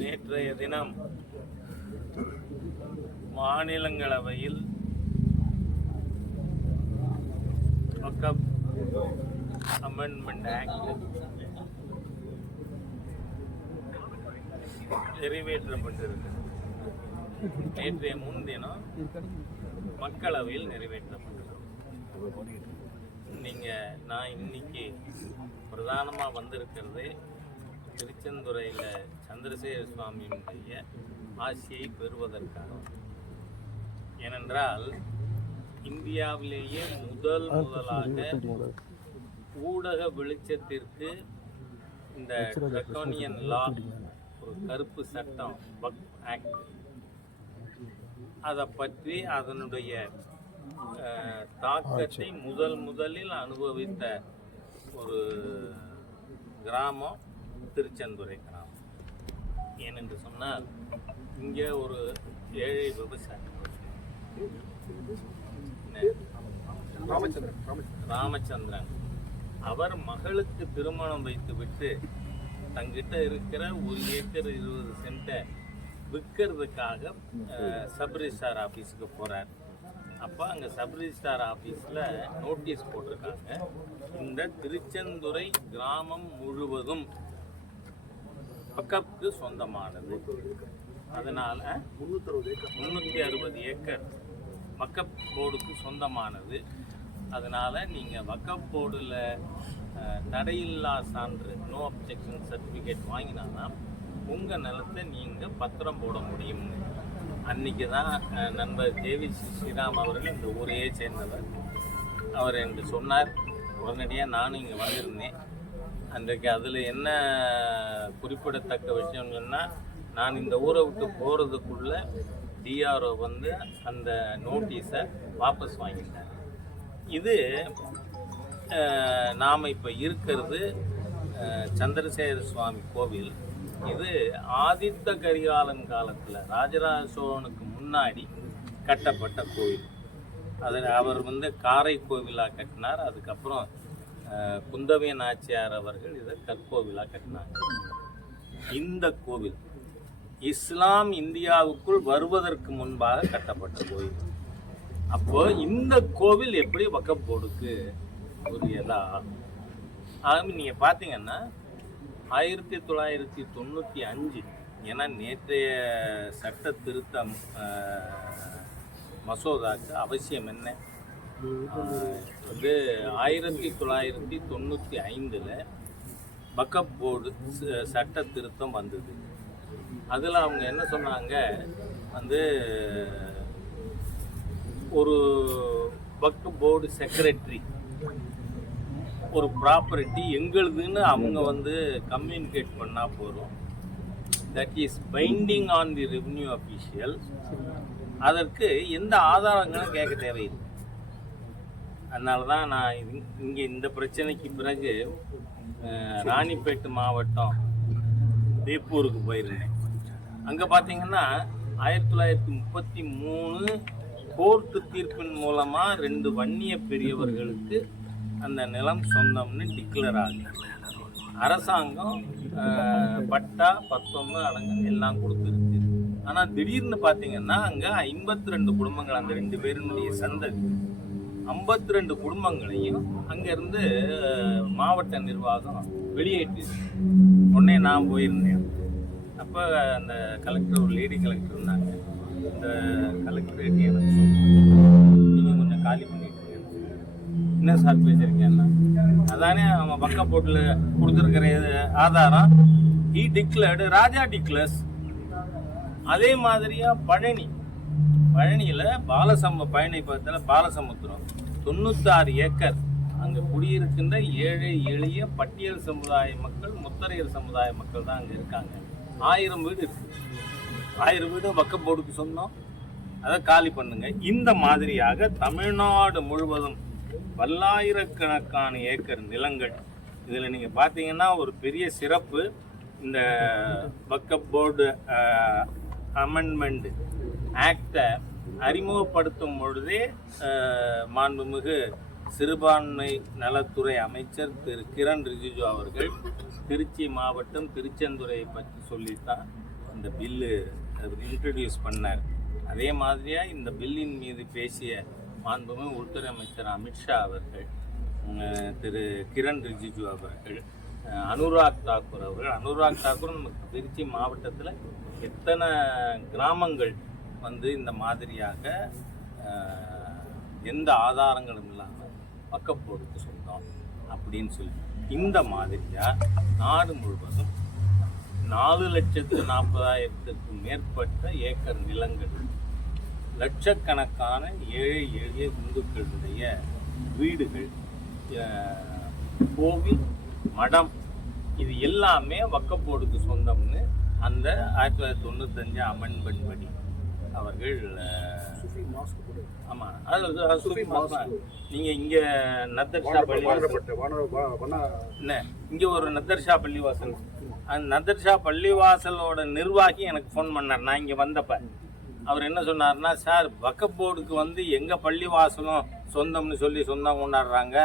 நேற்றைய தினம் மாநிலங்களவையில் வக்ஃப் அமெண்ட்மெண்ட் ஆக்ட் நிறைவேற்றப்பட்டிருக்கிறது. நேற்றைய முன்தினம் மக்களவையில் நிறைவேற்றப்பட்டது. நான் இன்னைக்கு பிரதானமாக வந்திருக்கிறது திருச்செந்துறையில் சந்திரசேகர சுவாமியினுடைய ஆசியை பெறுவதற்காக. ஏனென்றால் இந்தியாவிலேயே முதலாக ஊடக வெளிச்சத்திற்கு இந்த ட்ரக்கோனியன் லா, ஒரு கருப்பு சட்டம் வக்ஃப் ஆக்ட், அதை பற்றி அதனுடைய தாக்கத்தை முதலில் அனுபவித்த ஒரு கிராமம் திருச்செந்துறை கிராமம். ஏனென்று சொன்னால் இங்கே ஒரு ஏழை விவசாயி ராமச்சந்திரன், அவர் மகளுக்கு திருமணம் வைத்துவிட்டு தங்கிட்ட இருக்கிற 1 ஏக்கர் 20 சென்ட்டை விற்கிறதுக்காக சப் ரிஜிஸ்டார் ஆஃபீஸுக்கு போகிறார். அப்போ அங்கே சப் ரிஜிஸ்டார் ஆஃபீஸில் நோட்டீஸ் போட்டிருக்காங்க, இந்த திருச்செந்துறை கிராமம் முழுவதும் வக்ஃப்க்கு சொந்தமானது. அதனால் 360 ஏக்கர் வக்ஃப் போர்டுக்கு சொந்தமானது. அதனால் நீங்கள் வக்ஃப் போர்டில் தடையில்லா சான்று, நோ அப்ஜெக்ஷன் சர்டிஃபிகேட் வாங்கினாதான் உங்கள் நிலத்தை நீங்கள் பத்திரம் போட முடியும். அன்றைக்கி தான் நண்பர் தேவி ஸ்ரீராம் அவர்கள் இந்த ஊரையே சேர்ந்தவர். அவர் எனக்கு சொன்னார். உடனடியாக நானும் இங்கே வந்திருந்தேன். அன்றைக்கு அதில் என்ன குறிப்பிடத்தக்க விஷயம் சொன்னால், நான் இந்த ஊரை விட்டு போகிறதுக்குள்ளே டிஆர்ஓ வந்து அந்த நோட்டீஸை வாபஸ் வாங்கிட்டார். இது நாம் இப்போ இருக்கிறது சந்திரசேகர சுவாமி கோவில். இது ஆதித்த கரிகாலன் காலத்தில் ராஜராஜ சோழனுக்கு முன்னாடி கட்டப்பட்ட கோவில். அதில் அவர் வந்து காரை கோவிலாக கட்டினார். அதுக்கப்புறம் குந்தவை நாச்சியார் அவர்கள் இதை கற்கோவிலாக கட்டினாங்க. இந்த கோவில் இஸ்லாம் இந்தியாவுக்குள் வருவதற்கு முன்பாக கட்டப்பட்ட கோவில். அப்போ இந்த கோவில் எப்படி வக்ஃப் போர்டுக்கு உரியதா? ஆக நீங்கள் பார்த்தீங்கன்னா 1995, ஏன்னா நேற்றைய சட்ட திருத்தம் மசோதாக்கு அவசியம் என்ன வந்து 1995 வக்ஃப் போர்டு சட்ட திருத்தம் வந்தது. அதில் அவங்க என்ன சொன்னாங்க, வந்து ஒரு வக்ஃப் போர்டு செக்ரட்டரி ஒரு ப்ராப்பர்ட்டி எங்களுதுன்னு அவங்க வந்து கம்யூனிகேட் பண்ணால் போகிறோம். That is binding on the revenue official. அதற்கு எந்த ஆதாரங்களும் கேட்க தேவையில்லை. அதனால தான் நான் இங்கே இந்த பிரச்சனைக்கு பிறகு ராணிப்பேட்டு மாவட்டம் வேப்பூருக்கு போயிருந்தேன். அங்கே பார்த்தீங்கன்னா 1933 கோர்ட்டு தீர்ப்பின் மூலமாக 2 வன்னிய பெரியவர்களுக்கு அந்த நிலம் சொந்தம்னு டிக்ளேர் ஆகுது. அரசாங்கம் பட்டா 19 அடங்கல் எல்லாம் கொடுத்துருக்கு. ஆனால் திடீர்னு பார்த்தீங்கன்னா அங்கே 52 குடும்பங்கள், அந்த 2 பேருடைய சந்ததி 52 குடும்பங்களையும் அங்கேருந்து மாவட்ட நிர்வாகம் வெளியேற்றி. உடனே நான் போயிருந்தேன். அப்போ அந்த கலெக்டர், ஒரு லேடி கலெக்டர் இருந்தாங்க. இந்த கலெக்டரேட் எனக்கு நீங்கள் கொஞ்சம் காலி பண்ணிட்டு என்ன சார் பேசியிருக்கேன்னா, அதானே அவன் வக்ஃப் போர்டில் கொடுத்துருக்கிற ஆதாரம். He declared, Raja declares. அதே மாதிரியா பழனியில் பழனி பக்கத்தில் பாலசமுத்திரம் 96 ஏக்கர் அங்கே குடியிருக்கின்ற ஏழை எளிய பட்டியல் சமுதாய மக்கள், முத்தரையர் சமுதாய மக்கள் தான் அங்கே இருக்காங்க. 1000 வீடு இருக்கு. 1000 வீடு வக்ஃப் போர்டுக்கு சொந்தம். அதை காலி பண்ணுங்க. இந்த மாதிரியாக தமிழ்நாடு முழுவதும் பல்லாயிரக்கணக்கான ஏக்கர் நிலங்கள். இதில் நீங்கள் பார்த்தீங்கன்னா ஒரு பெரிய சிறப்பு, இந்த வக்ஃப் போர்டு அமெண்ட்மெண்ட் ஆக்டை அறிமுகப்படுத்தும் பொழுதே மாண்புமிகு சிறுபான்மை நலத்துறை அமைச்சர் திரு கிரண் ரிஜிஜு அவர்கள் திருச்சி மாவட்டம் திருச்செந்துறையை பற்றி சொல்லித்தான் இந்த பில்லு இன்ட்ரடியூஸ் பண்ணார். அதே மாதிரியாக இந்த பில்லின் மீது பேசிய மாண்புமிகு உள்துறை அமைச்சர் அமித்ஷா அவர்கள், திரு கிரண் ரிஜிஜு அவர்கள், அனுராக் தாக்கூர் அவர்கள். அனுராக் தாக்கூர் நமக்கு திருச்சி மாவட்டத்தில் எத்தனை கிராமங்கள் வந்து இந்த மாதிரியாக எந்த ஆதாரங்களும் இல்லாமல் பக்கப்போருக்கு சொந்தம் அப்படின்னு சொல்லி இந்த மாதிரியாக நாடு முழுவதும் 4,40,000 மேற்பட்ட ஏக்கர் நிலங்கள், லட்சக்கணக்கான ஏழை எளிய இந்துக்களுடைய வீடுகள், கோவில், மடம், இது எல்லாமே வக்கப்போர்டுக்கு சொந்தம்னு அந்த 1995 அமெண்ட்மெண்ட் படி அவர்கள். ஆமாம், நீங்கள் இங்கே நத்தர்ஷா பள்ளிவாசல் இங்கே ஒரு நத்தர்ஷா பள்ளிவாசல், அந்த நத்தர்ஷா பள்ளிவாசலோட நிர்வாகி எனக்கு ஃபோன் பண்ணார். நான் இங்கே வந்தப்ப அவர் என்ன சொன்னார்னா, சார் வக்கப்போர்டுக்கு வந்து எங்கள் பள்ளிவாசலும் சொந்தம்னு சொல்லி சொந்தம் கொண்டாடுறாங்க,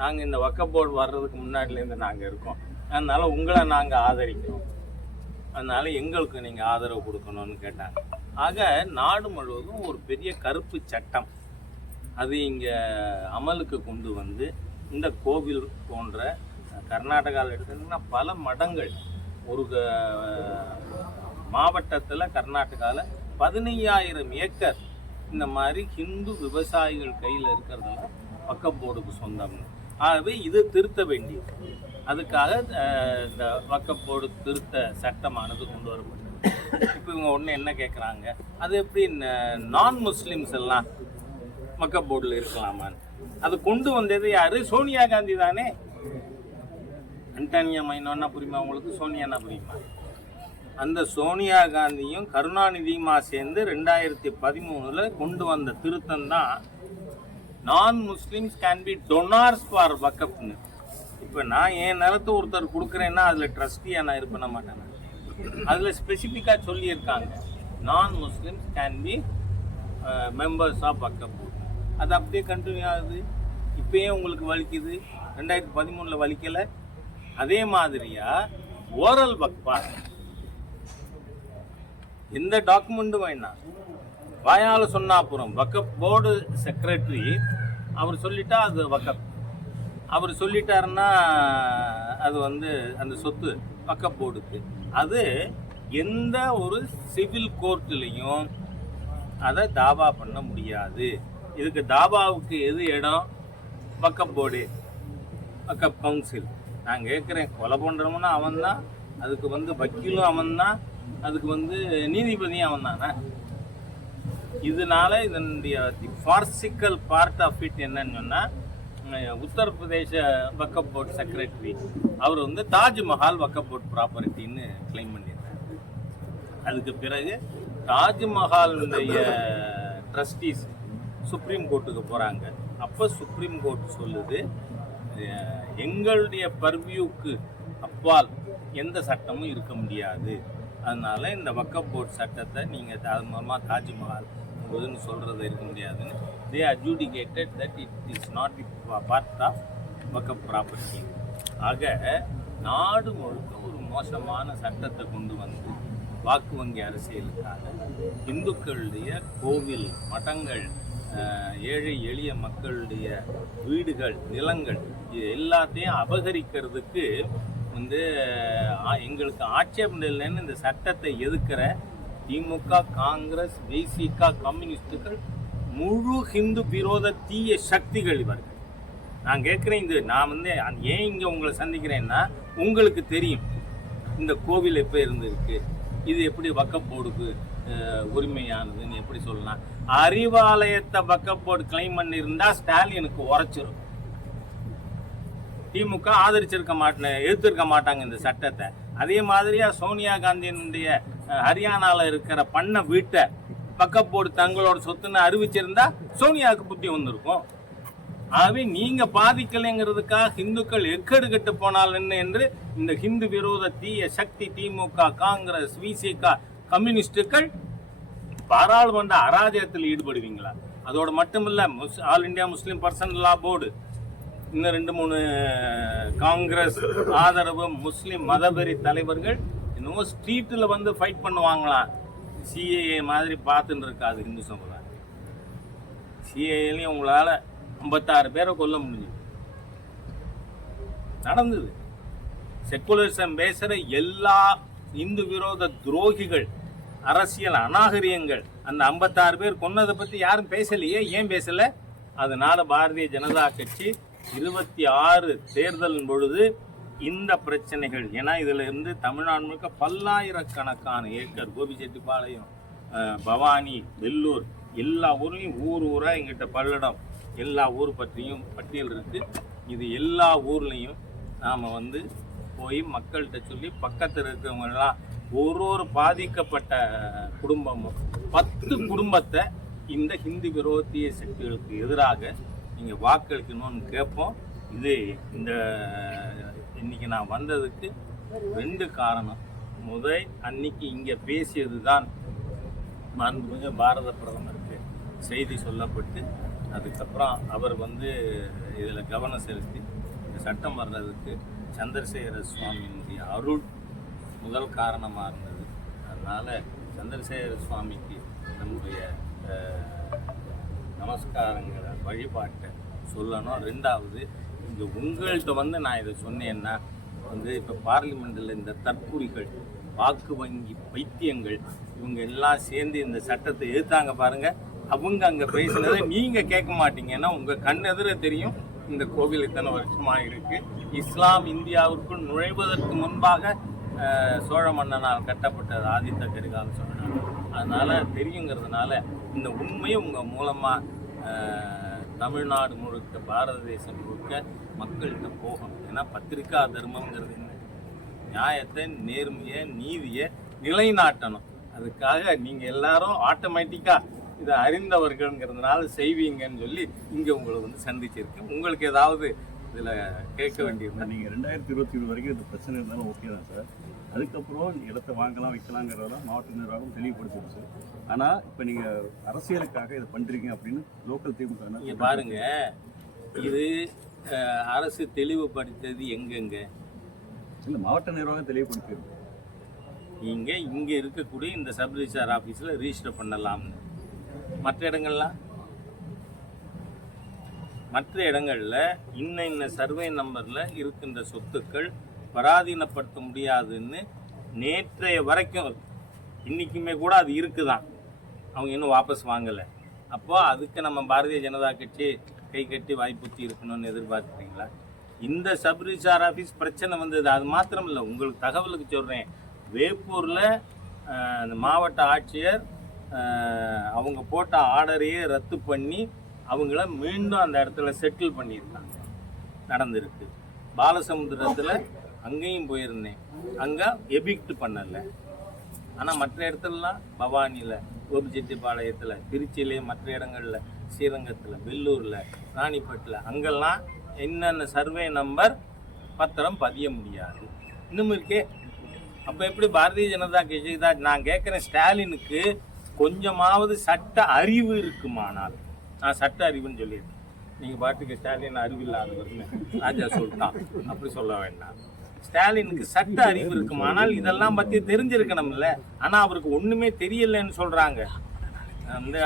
நாங்கள் இந்த வக்கப்போர்டு வர்றதுக்கு முன்னாடிலேருந்து நாங்கள் இருக்கோம், அதனால் உங்களை நாங்கள் ஆதரிக்கிறோம், அதனால் எங்களுக்கு நீங்கள் ஆதரவு கொடுக்கணும்னு கேட்டாங்க. ஆக நாடு முழுவதும் ஒரு பெரிய கருப்பு சட்டம் அது இங்கே அமலுக்கு கொண்டு வந்து இந்த கோவில் போன்ற கர்நாடகாவில் எடுத்துக்கிட்டிங்கன்னா பல மடங்கள் ஒரு மாவட்டத்தில் கர்நாடகாவில் 15,000 ஏக்கர் இந்த மாதிரி ஹிந்து விவசாயிகள் கையில் இருக்கிறதெல்லாம் வக்கப்போர்டுக்கு சொந்தம்னு. ஆகவே இது திருத்த வேண்டியது. அதுக்காக இந்த வக்கப்போர்டு திருத்த சட்டமானது கொண்டு வரப்பட்டது. இப்போ இவங்க ஒன்று என்ன கேட்குறாங்க, அது எப்படி நான் முஸ்லிம்ஸ் எல்லாம் வக்கப்போர்டில் இருக்கலாமான்னு. அது கொண்டு வந்தது யாரு? சோனியா காந்தி தானே. அன்டானியா மைனோன்னா புரியுமா உங்களுக்கு? சோனியானா புரியுமா? அந்த சோனியா காந்தியும் கருணாநிதியுமா சேர்ந்து 2013 கொண்டு வந்த திருத்தம் தான் நான் முஸ்லிம்ஸ் கேன் பி டொனார்ஸ் ஃபார் வக்கப்னு. இப்போ நான் என் நிலத்தை ஒருத்தர் கொடுக்குறேன்னா அதில் ட்ரஸ்டியாக நான் இருப்பேன மாட்டேன். அதில் ஸ்பெசிஃபிக்காக சொல்லியிருக்காங்க non Muslims can be members of Waqf. அது அப்படியே கண்டினியூ ஆகுது. இப்போயே உங்களுக்கு வலிக்குது, 2013 வலிக்கலை. அதே மாதிரியாக ஓரல் வக்பா எந்த டாக்குமெண்ட்டும் வேணாம், வாயால் சொன்னா அப்புறம் வக்கப் போர்டு செக்ரட்டரி அவர் சொல்லிட்டா அது வக்கப், அவர் சொல்லிட்டாருன்னா அது வந்து அந்த சொத்து வக்கப் போர்டுக்கு. அது எந்த ஒரு சிவில் கோர்ட்லேயும் அதை தாவா பண்ண முடியாது. இதுக்கு தாவாவுக்கு எது இடம்? Waqf board, Waqf council. நான் கேட்குறேன், கொலை பண்ணுறோம்னா அவன் தான், அதுக்கு வந்து வக்கீலும் அவன் தான், அதுக்கு வந்து நீதிபதியும் அவன் தானே. இதனால இதனுடைய ஃபார்சிக்கல் பார்ட் ஆஃப் இட் என்னன்னு சொன்னால், உத்தரப்பிரதேச வக்கப் போர்ட் செக்ரட்டரி அவர் வந்து தாஜ்மஹால் வக்கப் போர்ட் ப்ராப்பர்ட்டின்னு கிளைம் பண்ணியிருக்காரு. அதுக்கு பிறகு தாஜ்மஹாலுடைய ட்ரஸ்டீஸ் சுப்ரீம் கோர்ட்டுக்கு போகிறாங்க. அப்போ சுப்ரீம் கோர்ட் சொல்லுது, எங்களுடைய பர்வியூக்கு அப்பால் எந்த சட்டமும் இருக்க முடியாது, அதனால இந்த வக்கப் போர்ட் சட்டத்தை நீங்கள் அது மூலமாக தாஜ்மஹால் உங்களுதுன்னு சொல்கிறது இருக்க முடியாதுன்னு they adjudicated that it is not the part of Waqf property. ஆக நாடு முழுக்க ஒரு மோசமான சட்டத்தை கொண்டு வந்து வாக்கு வங்கி அரசியலுக்காக இந்துக்களுடைய கோவில், மடங்கள், ஏழை எளிய மக்களுடைய வீடுகள், நிலங்கள், இது எல்லாத்தையும் அபகரிக்கிறதுக்கு வந்து எங்களுக்கு ஆட்சேபம் இல்லைன்னு இந்த சட்டத்தை எதிர்க்கிற திமுக, காங்கிரஸ், விசிக, கம்யூனிஸ்டுகள், முழு ஹிந்து விரோத தீய சக்திகள் இவர்கள். நான் கேட்குறேன், இது நான் வந்து ஏன் இங்கே உங்களை சந்திக்கிறேன்னா, உங்களுக்கு தெரியும் இந்த கோவில் எப்போ இருந்திருக்கு, இது எப்படி வக்கப் போர்டுக்கு உரிமையானதுன்னு எப்படி சொல்லலாம். அறிவாலயத்தை வக்கப் போர்டு கிளைம் பண்ணியிருந்தா ஸ்டாலினுக்கு உரைச்சிரும். திமுக ஆதரிச்சிருக்க மாட்டேன், எதிர்த்திருக்க மாட்டாங்க இந்த சட்டத்தை. அதே மாதிரியா சோனியா காந்தியினுடைய ஹரியானாவில் இருக்கிற பண்ண வீட்டை வக்கப் போர்டு தங்களோட சொத்துன்னு அறிவிச்சிருந்தா சோனியாவுக்கு புத்தி வந்திருக்கும். ஆகவே நீங்க பாதிக்கலைங்கிறதுக்காக இந்துக்கள் எக்கடு கட்டு போனால் என்ன என்று இந்த ஹிந்து விரோத தீய சக்தி திமுக, காங்கிரஸ், விசிக, கம்யூனிஸ்டுகள் பாராளுமன்ற அராஜகத்தில் ஈடுபடுவீங்களா? அதோடு மட்டுமில்ல ஆல் இண்டியா முஸ்லீம் பர்சனல் லா போர்டு இன்னும் 2-3 காங்கிரஸ் ஆதரவு முஸ்லீம் மதவெறி தலைவர்கள் இன்னும் ஸ்ட்ரீட்டில் வந்து ஃபைட் பண்ணுவாங்களாம். சிஏஏ மாதிரி பார்த்துன்னு இருக்காது இந்து சமுதாயம். சிஏஏலையும் உங்களால் 56 பேரை கொல்ல முடிஞ்சு நடந்தது. செக்குலரிசம் பேசுகிற எல்லா இந்து விரோத துரோகிகள், அரசியல் அநாகரியங்கள், அந்த 56 பேர் கொன்னதை பற்றி யாரும் பேசலையே. ஏன் பேசலை? அதனால பாரதிய ஜனதா கட்சி 26 தேர்தலின் பொழுது இந்த பிரச்சனைகள், ஏன்னா இதுல இருந்து தமிழ்நாடு முழுக்க பல்லாயிரக்கணக்கான ஏக்கர், கோபிச்செட்டிப்பாளையம், பவானி, வெள்ளூர், எல்லா ஊர்லையும் ஊரா எங்கிட்ட பல்லடம், எல்லா ஊர் பற்றியும் பட்டியல் இருக்கு. இது எல்லா ஊர்லேயும் நாம் வந்து போய் மக்கள்கிட்ட சொல்லி பக்கத்தில் இருக்கிறவங்கெல்லாம் ஒரு பாதிக்கப்பட்ட குடும்பமும் 10 குடும்பத்தை இந்த ஹிந்து விரோதிய சக்திகளுக்கு எதிராக நீங்கள் வாக்களிக்கணும்னு கேட்போம். இது இந்த இன்னைக்கு நான் வந்ததுக்கு 2 காரணம். அன்னைக்கு இங்கே பேசியது தான் மாண்புமிகு பாரத பிரதமருக்கு செய்தி சொல்லப்பட்டு அதுக்கப்புறம் அவர் வந்து இதில் கவனம் செலுத்தி இந்த சட்டம் வர்றதுக்கு சந்திரசேகர சுவாமியினுடைய அருள் முதல் காரணமாக இருந்தது. அதனால் சந்திரசேகர சுவாமிக்கு நம்முடைய நமஸ்காரங்களை வழிபாட்டை சொல்லணும். 2வது, இங்கே உங்கள்கிட்ட வந்து நான் இதை சொன்னேன்னா வந்து இப்போ பார்லிமெண்ட்டில் இந்த தற்குறிகள், வாக்கு வங்கி பைத்தியங்கள், இவங்க எல்லாம் சேர்ந்து இந்த சட்டத்தை எதிர்த்தாங்க பாருங்கள். அவங்க அங்கே பேசினதை நீங்கள் கேட்க மாட்டீங்க. ஏன்னா உங்கள் கண் எதிர தெரியும் இந்த கோவில் இத்தனை வருஷமாக இருக்குது. இஸ்லாம் இந்தியாவிற்குள் நுழைவதற்கு முன்பாக சோழ மன்னனால் கட்டப்பட்டது, ஆதித்த கரிகால சோழனால். அதனால் தெரியுங்கிறதுனால இந்த உண்மையை உங்கள் மூலமாக தமிழ்நாடு முழுக்க, பாரத தேசம் முழுக்க மக்கள்கிட்ட போகும். ஏன்னா பத்திரிக்கா தர்மங்கிறது என்ன? நியாயத்தை, நேர்மையை, நீதியை நிலைநாட்டணும். அதுக்காக நீங்கள் எல்லாரும் ஆட்டோமேட்டிக்காக இதை அறிந்தவர்கள்ங்கிறதுனால செய்வீங்கன்னு சொல்லி இங்கே உங்களை வந்து சந்திச்சிருக்கேன். உங்களுக்கு ஏதாவது இதில் கேட்க வேண்டியது? நீங்கள் 2021 வரைக்கும் இந்த பிரச்சனை இருந்தாலும் ஓகே தான் சார். அதுக்கப்புறம் இடத்த வாங்கலாம் வைக்கலாங்கிறதெல்லாம் மாவட்ட நிர்வாகம் தெளிவுபடுத்திடுச்சு. ஆனால் இப்போ நீங்கள் அரசியலுக்காக இதை பண்ணுறீங்க அப்படின்னு லோக்கல் திமுக இங்கே பாருங்க, இது அரசு தெளிவுபடுத்தது எங்கெங்க? இல்லை, மாவட்ட நிர்வாகம் தெளிவுபடுத்தியிருக்கு. இங்கே இருக்கக்கூடிய இந்த சப் ரிஜிஸ்ட்ரார் ஆஃபீஸில் ரிஜிஸ்டர் பண்ணலாம்னு. மற்ற இடங்களில் இன்ன சர்வே நம்பரில் இருக்கின்ற சொத்துக்கள் பராதீனப்படுத்த முடியாதுன்னு நேற்றைய வரைக்கும், இன்றைக்குமே கூட அது இருக்குதான். அவங்க இன்னும் வாபஸ் வாங்கலை. அப்போ அதுக்கு நம்ம பாரதிய ஜனதா கட்சி கை கட்டி வாய்ப்புத்தி இருக்கணும்னு எதிர்பார்க்குறீங்களா? இந்த சப் ரிஜிஸ்ட்ரார் ஆஃபீஸ் பிரச்சனை வந்தது. அது மாத்திரம் இல்லை, உங்களுக்கு தகவலுக்கு சொல்கிறேன். வேப்பூரில் அந்த மாவட்ட ஆட்சியர் அவங்க போட்ட ஆர்டரையே ரத்து பண்ணி அவங்கள மீண்டும் அந்த இடத்துல செட்டில் பண்ணியிருக்காங்க, நடந்திருக்கு. பாலசமுத்திரத்தில் அங்கேயும் போயிருந்தேன், அங்கே எபிக்ட் பண்ணலை. ஆனால் மற்ற இடத்துலலாம் பவானியில், கோபிச்செட்டிப்பாளையத்தில், திருச்சியிலே, மற்ற இடங்களில், ஸ்ரீரங்கத்தில், வெள்ளூரில், ராணிப்பேட்டில், அங்கெல்லாம் என்னென்ன சர்வே நம்பர் பத்திரம் பதிய முடியாது இன்னும் இருக்கே. அப்போ எப்படி பாரதிய ஜனதா கட்சி தான்? நான் கேட்குறேன், ஸ்டாலினுக்கு கொஞ்சமாவது சட்ட அறிவு இருக்குமானால், நான் சட்ட அறிவுன்னு சொல்லியிருக்கேன். நீங்கள் பாட்டுக்கு ஸ்டாலின் அறிவில்லாதவர்னு ராஜா சொல்லிட்டான், அப்படி சொல்ல வேண்டாம். ஸ்டாலினுக்கு சட்ட அறிவு இருக்குமானால் இதெல்லாம் பற்றி தெரிஞ்சிருக்கணும்ல. ஆனால் அவருக்கு ஒன்றுமே தெரியலன்னு சொல்கிறாங்க.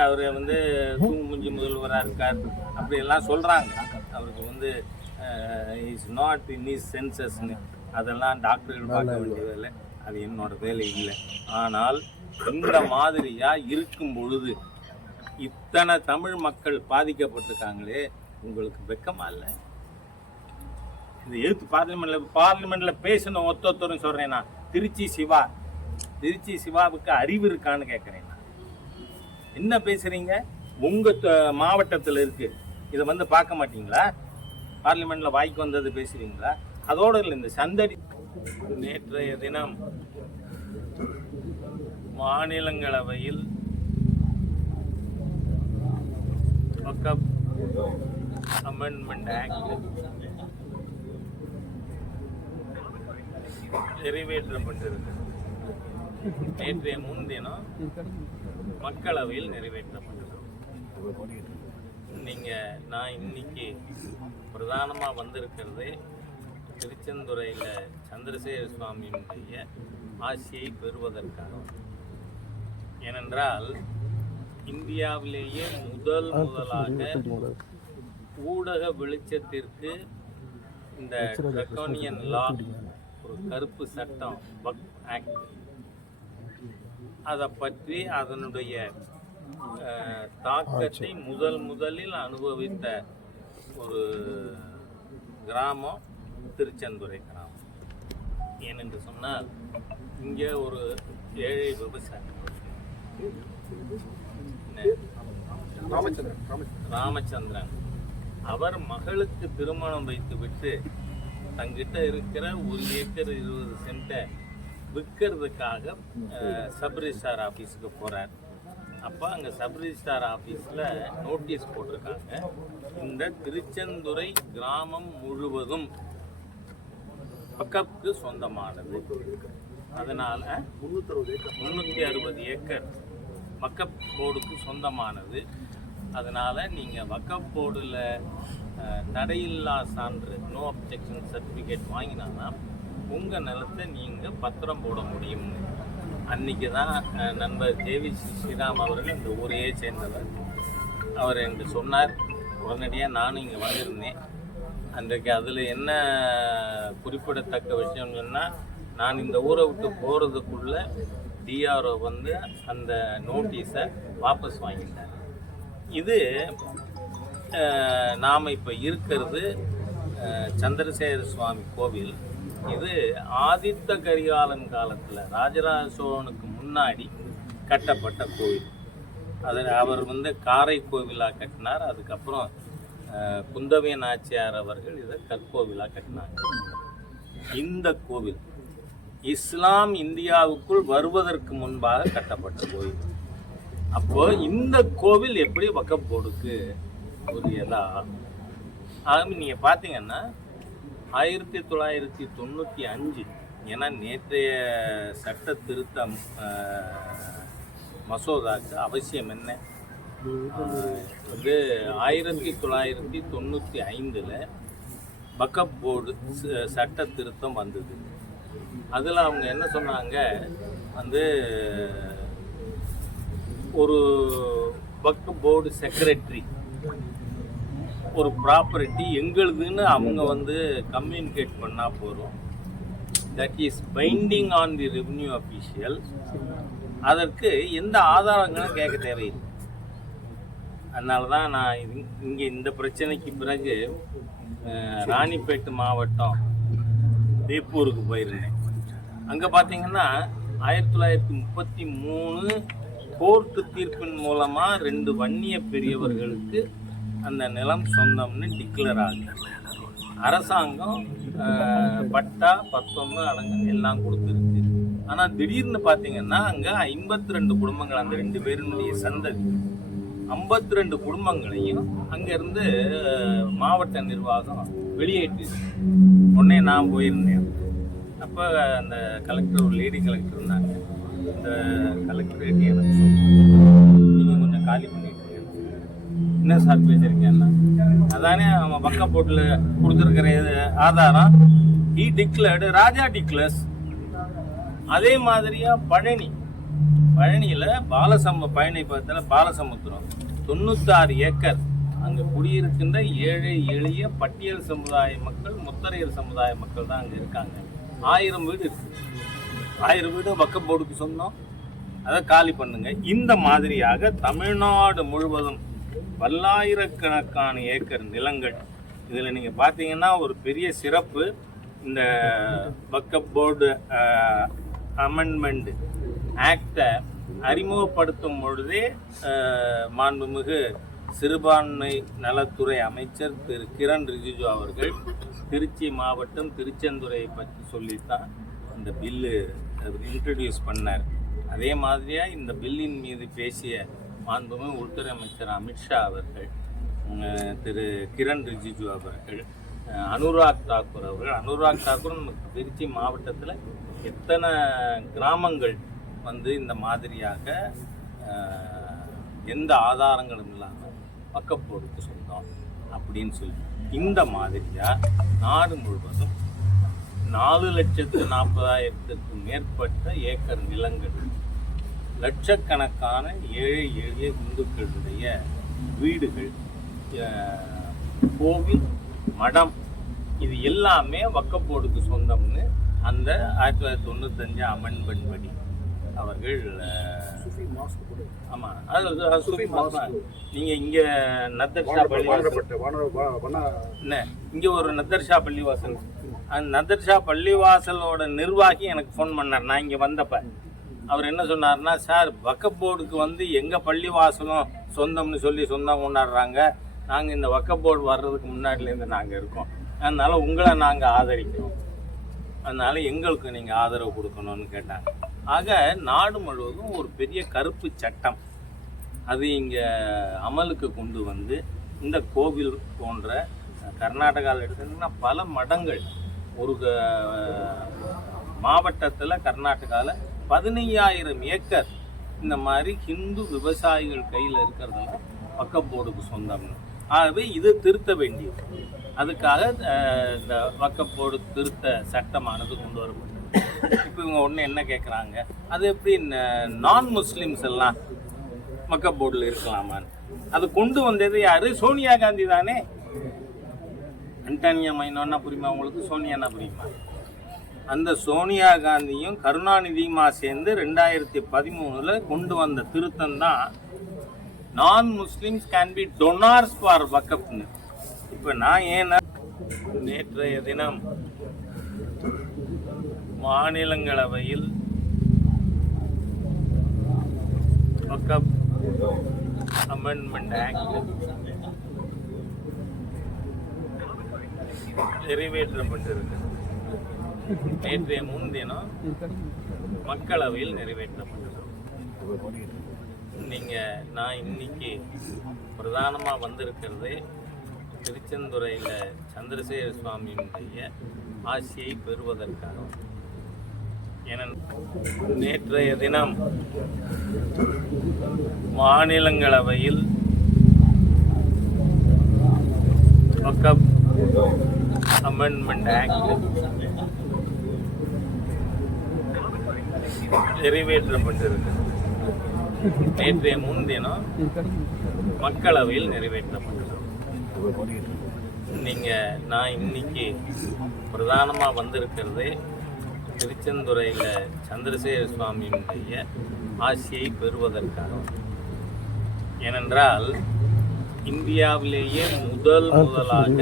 அவர் வந்து தூங்குமுஞ்சி முதல்வராக இருக்கார் அப்படியெல்லாம் சொல்கிறாங்க. அவருக்கு வந்து இஸ் நாட் இன் இஸ் சென்சஸ்ன்னு, அதெல்லாம் டாக்டர்கள் பார்க்க வேண்டியதில்லை, அது என்னோட வேலை இல்லை. ஆனால் இந்த மாதிரியாக இருக்கும் பொழுது இத்தனை தமிழ் மக்கள் பாதிக்கப்பட்டிருக்காங்களே, உங்களுக்கு வெக்கமா இல்லை? இது எழுத்து பார்லிமெண்ட்டில் பேசணும் ஒருத்தரும் சொல்கிறேன். நான் திருச்சி சிவாவுக்கு அறிவு இருக்கான்னு கேட்குறேன். நான் என்ன பேசுகிறீங்க? உங்கள் மாவட்டத்தில் இருக்குது, இதை வந்து பார்க்க மாட்டீங்களா? பார்லிமெண்ட்டில் வாய்க்கு வந்தது பேசுகிறீங்களா? அதோடு இல்லை, இந்த சந்தடி. நேற்றைய தினம் மாநிலங்களவையில் வக்ஃப் அமெண்ட்மெண்ட் ஆக்ட் நிறைவேற்றப்பட்டிருக்கிறது. நேற்றைய முன்தினம் மக்களவையில் நிறைவேற்றப்பட்டது. நான் இன்னைக்கு பிரதானமாக வந்திருக்கிறது திருச்செந்துறையில் சந்திரசேகர சுவாமியினுடைய ஆசியை பெறுவதற்காக. ஏனென்றால் இந்தியாவிலேயே முதலாக ஊடக வெளிச்சத்திற்கு இந்த ட்ரக்கோனியன் லா, ஒரு கருப்பு சட்டம், வக்ஃப் ஆக்ட், அதை பற்றி அதனுடைய தாக்கத்தை முதலில் அனுபவித்த ஒரு கிராமம் திருச்செந்துறை கிராமம். ஏனென்று சொன்னால் இங்கே ஒரு ஏழை விவசாயி ராமச்சந்திரன், அவர் மகளுக்கு திருமணம் வைத்துவிட்டு தங்கிட்ட இருக்கிற 1 ஏக்கர் 20 சென்ட்டை விற்கிறதுக்காக சப் ரிஜிஸ்டார் ஆஃபீஸுக்கு போகிறார். அப்போ அங்கே சப் ரிஜிஸ்டார் ஆஃபீஸில் நோட்டீஸ் போட்டிருக்காங்க, இந்த திருச்செந்துறை கிராமம் முழுவதும் வக்ஃப்க்கு சொந்தமானது. அதனால் 360 ஏக்கர் வக்ஃப் போர்டுக்கு சொந்தமானது. அதனால் நீங்கள் வக்ஃப் போர்டில் தடையில்லா சான்று, நோ அப்ஜெக்ஷன் சர்டிஃபிகேட் வாங்கினான்னா உங்கள் நிலத்தை நீங்கள் பத்திரம் போட முடியும்னு. அன்றைக்கி தான் நண்பர் ஜேவி ஸ்ரீராம் அவர்கள் இந்த ஊரையே சேர்ந்தவர், அவர் எனக்கு சொன்னார். உடனடியாக நானும் இங்கே வந்திருந்தேன். அன்றைக்கு அதில் என்ன குறிப்பிடத்தக்க விஷயம்னு சொன்னால், நான் இந்த ஊரை விட்டு போகிறதுக்குள்ளே டிஆர்ஓ வந்து அந்த நோட்டீஸை வாபஸ் வாங்கிட்டார். இது நாம் இப்போ இருக்கிறது சந்திரசேகர சுவாமி கோவில். இது ஆதித்த கரிகாலன் காலத்தில் ராஜராஜ சோழனுக்கு முன்னாடி கட்டப்பட்ட கோவில். அதில் அவர் வந்து காரை கோவிலாக கட்டினார். அதுக்கப்புறம் குந்தவை நாச்சியார் அவர்கள் இதை கற்கோவிலாக கட்டினாங்க. இந்த கோவில் இஸ்லாம் இந்தியாவுக்குள் வருவதற்கு முன்பாக கட்டப்பட்ட கோவில். அப்போ இந்த கோவில் எப்படி வக்ஃப் போர்டுக்கு உரியதா? ஆகவே நீங்கள் பார்த்தீங்கன்னா 1995, ஏன்னா நேற்றைய சட்ட திருத்தம் மசோதாக்கு அவசியம் என்ன, இது 1995 வக்ஃப் போர்டு சட்ட திருத்தம் வந்தது. அதில் அவங்க என்ன சொன்னாங்க, வந்து ஒரு வக்ஃப் போர்டு செக்ரட்டரி ஒரு ப்ராப்பர்ட்டி எங்களுதுன்னு அவங்க வந்து கம்யூனிகேட் பண்ணால் போதும். That is binding on the revenue official. அதற்கு எந்த ஆதாரங்களும் கேட்க தேவையில்லை. அதனால தான் நான் இங்கே இந்த பிரச்சனைக்கு பிறகு ராணிப்பேட்டு மாவட்டம் தேப்பூருக்கு போயிருந்தேன். அங்கே பார்த்தீங்கன்னா 1933 கோர்ட்டு தீர்ப்பின் மூலமாக 2 வன்னிய பெரியவர்களுக்கு அந்த நிலம் சொந்தம்னு டிக்ளேர் ஆகுது. அரசாங்கம் பட்டா 19 அடங்கல் எல்லாம் கொடுத்துருக்கு. ஆனால் திடீர்னு பார்த்தீங்கன்னா அங்கே 52 குடும்பங்கள், அந்த 2 பேருடைய சந்ததி 52 குடும்பங்களையும் அங்கேருந்து மாவட்ட நிர்வாகம் வெளியேற்றி. உடனே நான் போயிருந்தேன். அப்போ அந்த கலெக்டர், ஒரு லேடி கலெக்டர் இருந்தாங்க. இந்த கலெக்டரேட் எனக்கு நீங்கள் கொஞ்சம் காலி பண்ணிட்டு என்ன சார் பேசியிருக்கேன்னா, அதானே அவன் வக்ஃப் போர்டில் கொடுத்துருக்கிற ஆதாரம். He declared, Raja declares. அதே மாதிரியாக பழனியில் பழனி பக்கத்தில் பாலசமுத்திரம் 96 ஏக்கர் அங்கே குடியிருக்கின்ற ஏழை எளிய பட்டியல் சமுதாய மக்கள், முத்தரையர் சமுதாய மக்கள் தான் அங்கே இருக்காங்க. 1000 வீடு இருக்கு. 1000 வீடு வக்ஃப் போர்டுக்கு சொந்தம். அதை காலி பண்ணுங்க. இந்த மாதிரியாக தமிழ்நாடு முழுவதும் பல்லாயிரக்கணக்கான ஏக்கர் நிலங்கள். இதில் நீங்கள் பார்த்தீங்கன்னா ஒரு பெரிய சிறப்பு, இந்த வக்ஃப் போர்டு அமெண்ட்மெண்ட் ஆக்டை அறிமுகப்படுத்தும் பொழுதே மாண்புமிகு சிறுபான்மை நலத்துறை அமைச்சர் திரு கிரண் ரிஜிஜு அவர்கள் திருச்சி மாவட்டம் திருச்செந்துறையை பற்றி சொல்லித்தான் இந்த பில்லு இன்ட்ரடியூஸ் பண்ணார். அதே மாதிரியாக இந்த பில்லின் மீது பேசிய மாண்புமிகு உள்துறை அமைச்சர் அமித்ஷா அவர்கள், திரு கிரண் ரிஜிஜு அவர்கள், அனுராக் தாக்கூர் அவர்கள். அனுராக் தாக்கூர் நமக்கு திருச்சி மாவட்டத்தில் எத்தனை கிராமங்கள் வந்து இந்த மாதிரியாக எந்த ஆதாரங்களும் இல்லாமல் வக்ஃப் போர்டுக்கு சொந்தம் அப்படின்னு சொல்லி இந்த மாதிரியாக நாடு முழுவதும் 4,40,000 மேற்பட்ட ஏக்கர் நிலங்கள், லட்சக்கணக்கான ஏழை எளிய இந்துக்களுடைய வீடுகள், கோவில், மடம், இது எல்லாமே வக்ஃப் போர்டுக்கு சொந்தம்னு அந்த 1995 அமெண்ட்மெண்ட் படி அவர்கள் ஆமாம். அது நீங்கள் இங்கே நத்தர்ஷா பள்ளிவாசல் என்ன, இங்கே ஒரு நத்தர்ஷா பள்ளிவாசல், அந்த நத்தர்ஷா பள்ளிவாசலோட நிர்வாகி எனக்கு ஃபோன் பண்ணார். நான் இங்கே வந்தப்ப அவர் என்ன சொன்னார்னா, சார் வக்ஃப் போர்டுக்கு எங்கள் பள்ளிவாசலும் சொந்தம்னு சொல்லி சொந்தம் கொண்டாடுறாங்க, நாங்கள் இந்த வக்ஃப் போர்டு வர்றதுக்கு முன்னாடிலேருந்து நாங்கள் இருக்கோம், அதனால் உங்களை நாங்கள் ஆதரிக்கிறோம், அதனால் எங்களுக்கு நீங்கள் ஆதரவு கொடுக்கணும்னு கேட்டாங்க. ஆக நாடு முழுவதும் ஒரு பெரிய கருப்பு சட்டம் அது இங்கே அமலுக்கு கொண்டு வந்து இந்த கோவில் போன்ற கர்நாடகாவில் எடுத்துக்கிட்டிங்கன்னா பல மடங்கள் ஒரு மாவட்டத்தில் கர்நாடகாவில் 15,000 ஏக்கர் இந்த மாதிரி ஹிந்து விவசாயிகள் கையில் இருக்கிறதெல்லாம் வக்ஃப் போர்டுக்கு சொந்தம்னு. ஆகவே இது திருத்த வேண்டியது. அதுக்காக இந்த வக்ஃப் போர்டு திருத்த சட்டமானது கொண்டு வரப்பட்டது. இப்போ இவங்க ஒன்று என்ன கேட்குறாங்க, அது எப்படி நான் முஸ்லிம்ஸ் எல்லாம் வக்ஃப் போர்டில் இருக்கலாமான்னு. அது கொண்டு வந்தது யாரு? சோனியா காந்தி தானே. அன்டானியா மைனோன்னா புரியுமா உங்களுக்கு? சோனியானா புரியுமா? அந்த சோனியா காந்தியும் கருணாநிதியுமா சேர்ந்து 2013 கொண்டு வந்த திருத்தம் தான் நான் முஸ்லிம்ஸ் கேன் பி டொனார்ஸ் ஃபார் வக்ஃப்னு. இப்போ நான் ஏன்னா நேற்றைய தினம் மாநிலங்களவையில் வக்ஃப் அமெண்ட்மெண்ட் ஆக்ட் நிறைவேற்றப்பட்டிருக்கு. நேற்றைய முன்தினம் மக்களவையில் நிறைவேற்றப்பட்டது. நான் இன்னைக்கு பிரதானமாக வந்திருக்கிறது திருச்செந்துறையில் சந்திரசேகர சுவாமியினுடைய ஆசியை பெறுவதற்காக. நேற்றைய தினம் மாநிலங்களவையில் வக்ஃப் அமெண்ட்மெண்ட் ஆக்ட் நிறைவேற்றப்பட்டிருக்கு. நேற்றைய முன்தினம் மக்களவையில் நிறைவேற்றப்பட்டது. நான் இன்னைக்கு பிரதானமாக வந்திருக்கிறது திருச்செந்துறையில் சந்திரசேகர சுவாமியினுடைய ஆசியை பெறுவதற்காக. ஏனென்றால் இந்தியாவிலேயே முதலாக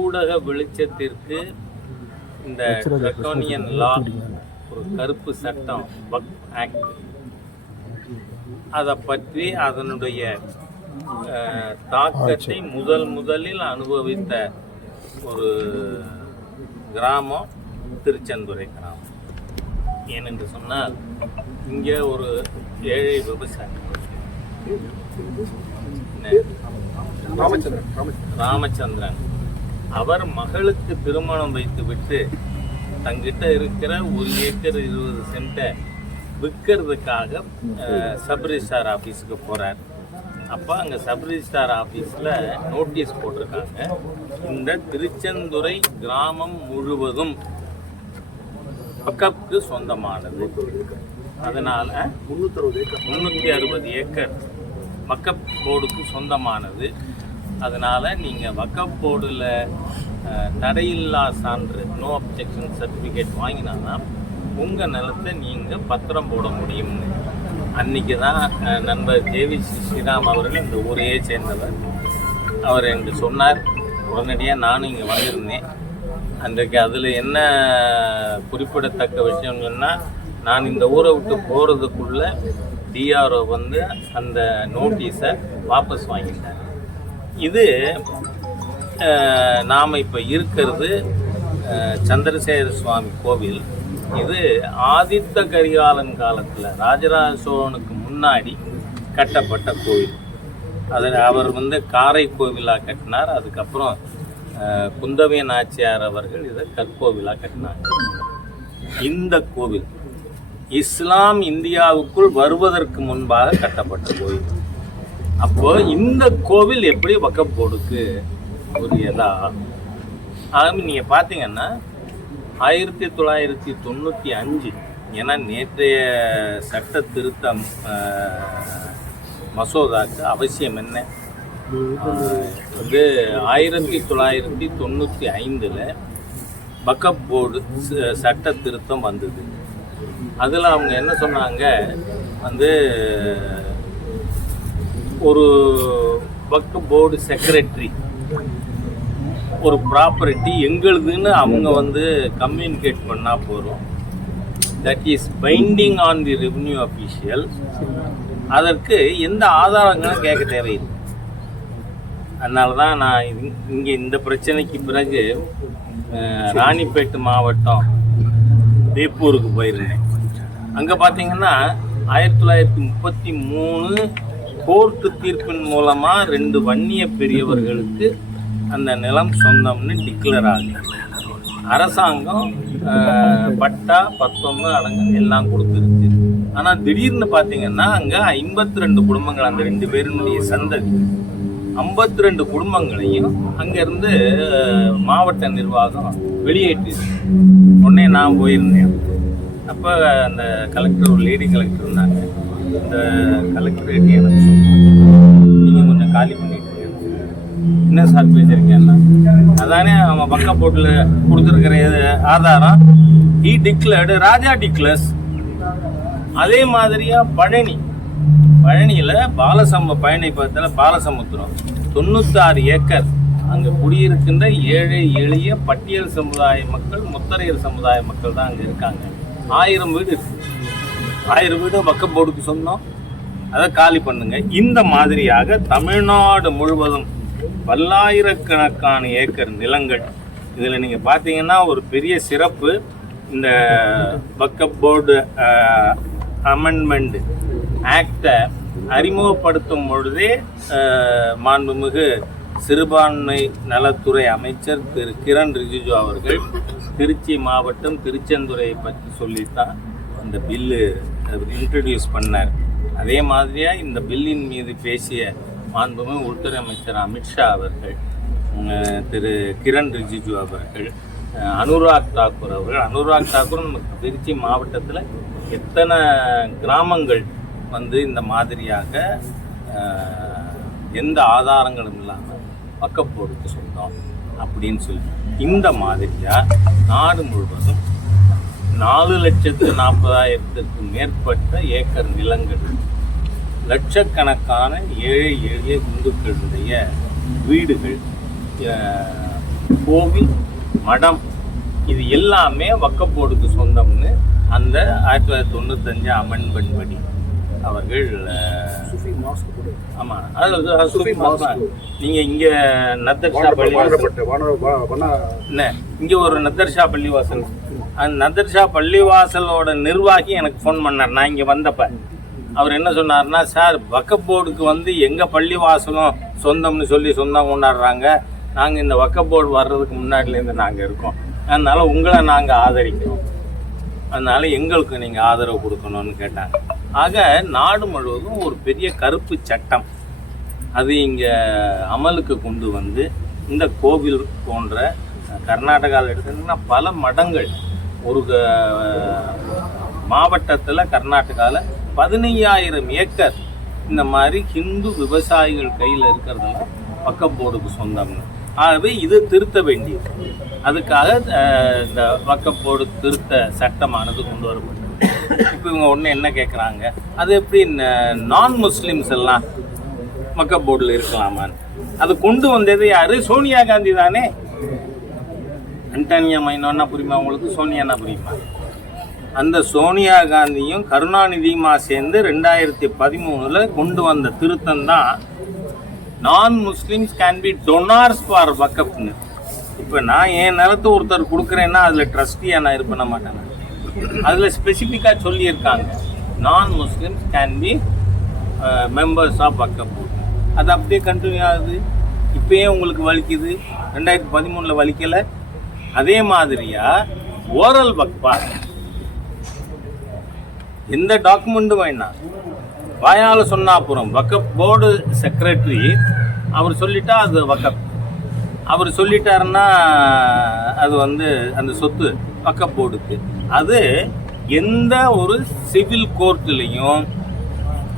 ஊடக வெளிச்சத்திற்கு இந்த ட்ரக்கோனியன் லா, ஒரு கருப்பு சட்டம் வக்ஃப் ஆக்ட், அதை பற்றி அதனுடைய தாக்கத்தை முதலில் அனுபவித்த ஒரு கிராமம் திருச்செந்துறை கிராமம். ஏனென்று சொன்னால் இங்கே ஒரு ஏழை விவசாயி ராமச்சந்திரன், அவர் மகளுக்கு திருமணம் வைத்துவிட்டு தங்கிட்ட இருக்கிற 1 ஏக்கர் 20 சென்ட்டை விற்கிறதுக்காக சப் ரிஜிஸ்டார் ஆஃபீஸுக்கு போகிறார். அப்போ அங்கே சப் ரிஜிஸ்டார் ஆஃபீஸில் நோட்டீஸ் போட்டிருக்காங்க, இந்த திருச்செந்துறை கிராமம் முழுவதும் வக்ஃப்க்கு சொந்தமானது, அதனால் 360 ஏக்கர் வக்ஃப் போர்டுக்கு சொந்தமானது, அதனால் நீங்கள் வக்ஃப் போர்டில் தடையில்லா சான்று நோ அப்ஜெக்ஷன் சர்டிஃபிகேட் வாங்கினாதான் உங்கள் நிலத்தை நீங்கள் பத்திரம் போட முடியும்னு. அன்றைக்கி தான் நண்பர் ஜேவி ஸ்ரீராம் அவர்கள் இந்த ஊரையே சேர்ந்தவர், அவர் எனக்கு சொன்னார். உடனடியாக நானும் இங்கே வந்திருந்தேன். அன்றைக்கு அதில் என்ன குறிப்பிடத்தக்க விஷயம் சொன்னால், நான் இந்த ஊரை விட்டு போகிறதுக்குள்ளே டிஆர்ஓ அந்த நோட்டீஸை வாபஸ் வாங்கிட்டார். இது நாம் இப்போ இருக்கிறது சந்திரசேகர சுவாமி கோவில். இது ஆதித்த கரிகாலன் காலத்தில் ராஜராஜ சோழனுக்கு முன்னாடி கட்டப்பட்ட கோவில். அதில் அவர் காரை கோவிலாக கட்டினார். அதுக்கப்புறம் குந்தவை நாச்சியார் அவர்கள் இதை கற்கோவிலாக கட்டினாங்க. இந்த கோவில் இஸ்லாம் இந்தியாவுக்குள் வருவதற்கு முன்பாக கட்டப்பட்ட கோவில். அப்போ இந்த கோவில் எப்படி வக்ஃப் போர்டுக்கு உரியதா? நீங்கள் பார்த்தீங்கன்னா 1995, ஏன்னா நேற்றைய சட்ட திருத்தம் மசோதாக்கு அவசியம் என்ன, வந்து 1995 வக்ஃப் போர்டு சட்ட திருத்தம் வந்தது. அதில் அவங்க என்ன சொன்னாங்க, வந்து ஒரு வக்ஃப் போர்டு செக்ரட்டரி ஒரு ப்ராப்பர்ட்டி எங்களுதுன்னு அவங்க வந்து கம்யூனிகேட் பண்ணால் போகிறோம். That is binding on the revenue official. அதற்கு எந்த ஆதாரங்களும் கேட்க தேவையில்லை. அதனால தான் நான் இங்கே இந்த பிரச்சனைக்கு பிறகு ராணிப்பேட்டு மாவட்டம் வேப்பூருக்கு போயிருந்தேன். அங்கே பார்த்தீங்கன்னா 1933 கோர்ட்டு தீர்ப்பின் மூலமாக 2 வன்னிய பெரியவர்களுக்கு அந்த நிலம் சொந்தம்னு டிக்ளேர் ஆகுது. அரசாங்கம் பட்டா 19 அடங்கு எல்லாம் கொடுத்துருச்சு. ஆனால் திடீர்னு பார்த்தீங்கன்னா அங்கே 52 குடும்பங்கள், அந்த 2 பேருடைய சந்ததி 52 குடும்பங்களையும் அங்கேருந்து மாவட்ட நிர்வாகம் வெளியேற்றிச்சு. உடனே நான் போயிருந்தேன். அப்போ அந்த கலெக்டர், ஒரு லேடி கலெக்டர் இருந்தாங்க. இந்த கலெக்டரேட் எனக்கு நீங்கள் கொஞ்சம் காலி பண்ணிட்டு என்ன சார் பேசியிருக்கேன்னா, அதானே அவன் வக்ஃப் போர்டில் கொடுத்துருக்கிற ஆதாரம். ஈ டிக்ளேர்டு, ராஜா டிக்ளர்ஸ். அதே மாதிரியா பழனியில் பயணிப்பத்தில் பாலசமுத்திரம் 96 ஏக்கர் அங்கே குடியிருக்கின்ற ஏழை எளிய பட்டியல் சமுதாய மக்கள், முத்தரையர் சமுதாய மக்கள் தான் அங்கே இருக்காங்க. 1000 வீடு இருக்கு. 1000 வீடு வக்ஃப் போர்டுக்கு சொந்தம். அதை காலி பண்ணுங்க. இந்த மாதிரியாக தமிழ்நாடு முழுவதும் பல்லாயிரக்கணக்கான ஏக்கர் நிலங்கள். இதில் நீங்கள் பார்த்தீங்கன்னா ஒரு பெரிய சிறப்பு, இந்த வக்ஃப் போர்டு அமெண்ட்மெண்ட் ஆக்டை அறிமுகப்படுத்தும் பொழுதே மாண்புமிகு சிறுபான்மை நலத்துறை அமைச்சர் திரு கிரண் ரிஜிஜு அவர்கள் திருச்சி மாவட்டம் திருச்செந்துறையை பற்றி சொல்லித்தான் அந்த பில்லு இன்ட்ரடியூஸ் பண்ணார். அதே மாதிரியாக இந்த பில்லின் மீது பேசிய மாண்புமிகு உள்துறை அமைச்சர் அமித்ஷா அவர்கள், திரு கிரண் ரிஜிஜு அவர்கள், அனுராக் தாக்கூர் அவர்கள். அனுராக் தாக்கூர் நமக்கு திருச்சி மாவட்டத்தில் எத்தனை கிராமங்கள் வந்து இந்த மாதிரியாக எந்த ஆதாரங்களும் இல்லாமல் வக்ஃப் போர்டுக்கு சொந்தம் அப்படின்னு சொல்லி, இந்த மாதிரியாக நாடு முழுவதும் 4,40,000 மேற்பட்ட ஏக்கர் நிலங்கள், லட்சக்கணக்கான ஏழை எளிய இந்துக்களுடைய வீடுகள், கோவில், மடம், இது எல்லாமே வக்ஃப் போர்டுக்கு சொந்தம்னு அந்த 1995 அமெண்ட்மெண்ட் படி அவர்கள். ஆமாம், நீங்கள் இங்கே நத்தர்ஷா இங்கே ஒரு நத்தர்ஷா பள்ளிவாசல், அந்த நத்தர்ஷா பள்ளிவாசலோட நிர்வாகி எனக்கு ஃபோன் பண்ணார். நான் இங்கே வந்தப்ப அவர் என்ன சொன்னார்னா, சார் வக்ஃப் போர்டுக்கு வந்து எங்கள் பள்ளிவாசலும் சொந்தம்னு சொல்லி சொந்தம் கொண்டாடுறாங்க. நாங்கள் இந்த வக்ஃப் போர்டு வர்றதுக்கு முன்னாடிலேருந்து நாங்கள் இருக்கோம். அதனால் உங்களை நாங்கள் ஆதரிக்கிறோம். அதனால் எங்களுக்கு நீங்கள் ஆதரவு கொடுக்கணும்னு கேட்டாங்க. ஆக நாடு முழுவதும் ஒரு பெரிய கருப்பு சட்டம் அது இங்கே அமலுக்கு கொண்டு வந்து இந்த கோவில் போன்ற கர்நாடகாவில் எடுத்துக்கிட்டிங்கன்னா பல மடங்கள் ஒரு மாவட்டத்தில் கர்நாடகாவில் 15,000 ஏக்கர் இந்த மாதிரி ஹிந்து விவசாயிகள் கையில் இருக்கிறதெல்லாம் வக்ஃப் போர்டுக்கு சொந்தம்னு. ஆகவே இது திருத்த வேண்டியது. அதுக்காக இந்த வக்ஃப் போர்டு திருத்த சட்டமானது கொண்டு வரப்பட்டது. இப்போ இவங்க ஒன்று என்ன கேட்குறாங்க, அது எப்படி நான் முஸ்லிம்ஸ் எல்லாம் வக்ஃப் போர்டில் இருக்கலாமான்னு. அது கொண்டு வந்தது யாரு? சோனியா காந்தி தானே. அன்டானியா மைனோன்னா புரியுமா உங்களுக்கு? சோனியானா புரியுமா? அந்த சோனியா காந்தியும் கருணாநிதியுமா சேர்ந்து 2013 கொண்டு வந்த திருத்தம் தான் நான் முஸ்லிம்ஸ் கேன் பி டொனார்ஸ் ஃபார் வக்ஃப்னு. இப்போ நான் என் நிலத்தை ஒருத்தர் கொடுக்குறேன்னா அதில் ட்ரஸ்டியாக நான் இருப்பேன் மாட்டேன். அதில் ஸ்பெசிஃபிக்காக சொல்லியிருக்காங்க, non Muslims can be members of Waqf board. அது அப்படியே கண்டினியூ ஆகுது. இப்போயே உங்களுக்கு வலிக்குது, 2013 வலிக்கலை. அதே மாதிரியா ஓரல் வக்ஃபா எந்த டாக்குமெண்ட்டும் வேணாம், வாயால் சொன்னா அப்புறம் வக்கப் போர்டு செக்ரட்டரி அவர் சொல்லிட்டா அது வக்கப், அவர் சொல்லிட்டாருன்னா அது வந்து அந்த சொத்து வக்கப் போர்டுக்கு. அது எந்த ஒரு சிவில் கோர்ட்லேயும்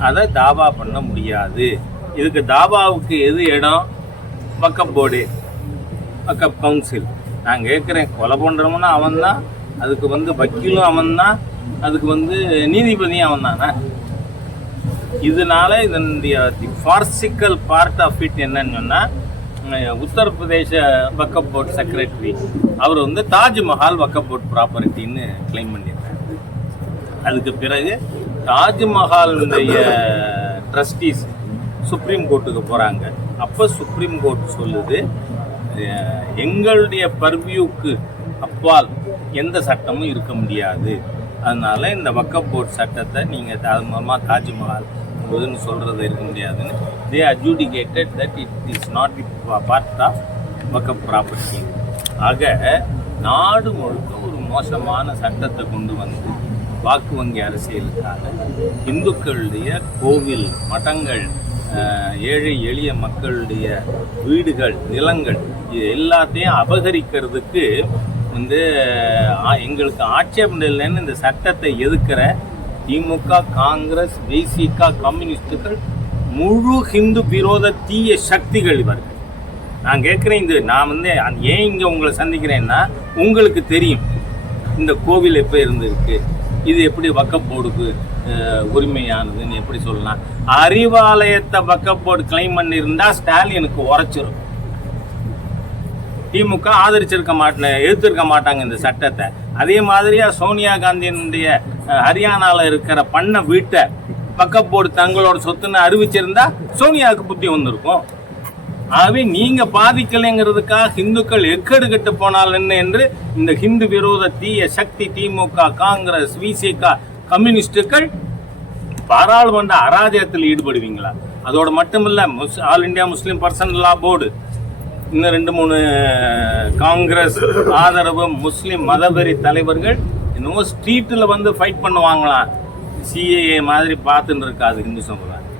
அதை தாவா பண்ண முடியாது. இதுக்கு தாவாவுக்கு எது இடம்? Waqf board, Waqf council. நான் கேட்குறேன், கொலை பண்ணுறவனா அவன் தான், அதுக்கு வந்து வக்கீலும் அவன் தான், அதுக்கு வந்து நீதிபதியும் அவன் தானே. இதனால இதனுடைய ஃபார்சிக்கல் பார்ட் ஆஃப் இட் என்னன்னு சொன்னால், உத்தரப்பிரதேச வக்கப் போர்டு செக்ரட்டரி அவர் வந்து தாஜ்மஹால் வக்கப் போர்டு ப்ராப்பர்ட்டின்னு கிளைம் பண்ணியிருக்காரு. அதுக்கு பிறகு தாஜ்மஹாலுடைய ட்ரஸ்டீஸ் சுப்ரீம் கோர்ட்டுக்கு போகிறாங்க. அப்போ சுப்ரீம் கோர்ட் சொல்லுது, எங்களுடைய பர்வியூக்கு அப்பால் எந்த சட்டமும் இருக்க முடியாது, அதனால இந்த வக்கப் போர்ட் சட்டத்தை நீங்கள் அது மூலமாக தாஜ்மஹால் போதுன்னு சொல்கிறது இருக்க முடியாதுன்னு they adjudicated that it is not the part of waqf property. ஆக நாடு முழுக்க ஒரு மோசமான சட்டத்தை கொண்டு வந்து வாக்கு வங்கி அரசியலுக்காக இந்துக்களுடைய கோவில், மடங்கள், ஏழை எளிய மக்களுடைய வீடுகள், நிலங்கள், இது எல்லாத்தையும் அபகரிக்கிறதுக்கு வந்து எங்களுக்கு ஆட்சேபம் இல்லைன்னு இந்த சட்டத்தை எதிர்க்கிற திமுக, காங்கிரஸ், விசிக, கம்யூனிஸ்டுகள், முழு ஹிந்து விரோத தீய சக்திகள் இவர்கள். நான் கேட்குறேன், நான் வந்து ஏன் இங்கே உங்களை சந்திக்கிறேன்னா, உங்களுக்கு தெரியும் இந்த கோவில் எப்போ இருந்திருக்கு, இது எப்படி வக்கப் போர்டுக்கு உரிமையானதுன்னு எப்படி சொல்லலாம். அறிவாலயத்தை வக்கப் போர்டு கிளைம் பண்ணியிருந்தா ஸ்டாலினுக்கு உரைச்சிரும். திமுக ஆதரிச்சிருக்க எதிர்த்திருக்க மாட்டாங்க இந்த சட்டத்தை. அதே மாதிரியா சோனியா காந்தியினுடைய ஹரியானாவில் இருக்கிற பண்ண வீட்டை வக்கப் போர்டு தங்களோட சொத்துன்னு அறிவிச்சிருந்தா சோனியாவுக்கு புத்தி வந்திருக்கும். ஆகவே நீங்க பாதிக்கலைங்கிறதுக்காக இந்துக்கள் எக்கடு கட்டு போனால் என்ன என்று இந்த ஹிந்து விரோத தீய சக்தி திமுக, காங்கிரஸ், விசிக, கம்யூனிஸ்டுகள் பாராளுமன்ற அராஜகத்தில் ஈடுபடுவீங்களா? அதோடு மட்டுமில்ல, ஆல் இண்டியா முஸ்லீம் பர்சனல் லா போர்டு, இன்னும் 2-3 காங்கிரஸ் ஆதரவு முஸ்லீம் மதவெறி தலைவர்கள் இன்னும் ஸ்ட்ரீட்டில் வந்து ஃபைட் பண்ணுவாங்களாம். சிஏஏ மாதிரி பார்த்துட்டு இருக்காது இந்து சமுதாயம்.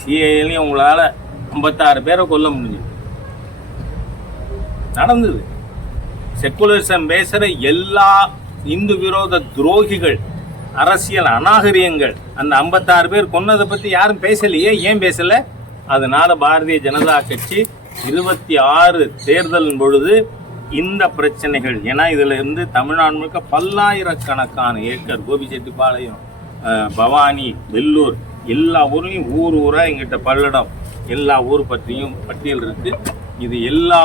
சிஏஏலையும் உங்களால் 56 பேரை கொல்ல முடிஞ்சது, நடந்தது. செக்குலரிசம் பேசுகிற எல்லா இந்து விரோத துரோகிகள், அரசியல் அநாகரியங்கள், அந்த 56 பேர் கொன்னதை பற்றி யாரும் பேசலையே. ஏன் பேசலை? அதனால பாரதிய ஜனதா கட்சி 26 தேர்தலின் பொழுது இந்த பிரச்சனைகள், ஏன்னா இதில் இருந்து தமிழ்நாடு முழுக்க பல்லாயிரக்கணக்கான ஏக்கர், கோபிச்செட்டிப்பாளையம், பவானி, வெள்ளூர், எல்லா ஊர்லேயும் ஊர் ஊராக எங்கிட்ட பல்லடம், எல்லா ஊர் பற்றியும் பட்டியல் இருக்குது. இது எல்லா